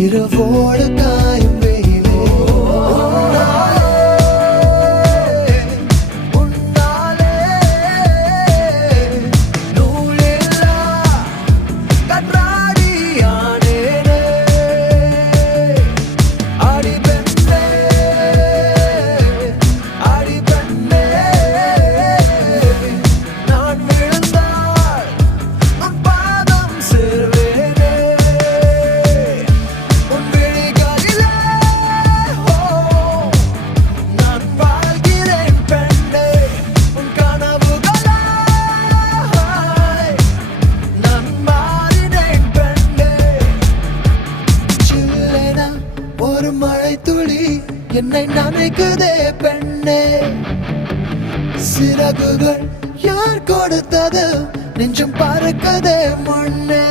இரவோடு காயும் வெயிலே உன்னாலே நூலில்லா கற்றாடியானேனே அடி பெண்ணே அடி பெண்ணே நான் விழுந்தால் உன் பாதம் சேர்வேனே உன் விழிகளிலே நான் வாழ்கிறேன் பெண்ணே உன் கனவுகளாய் நான் மாறினேன் பெண்ணே சில்லென ஒரு மழை துளி என்னை நனைக்குதே பெண்ணே சிறகுகள் யார் கொடுத்தது நெஞ்சம் பறக்குதே முன்னே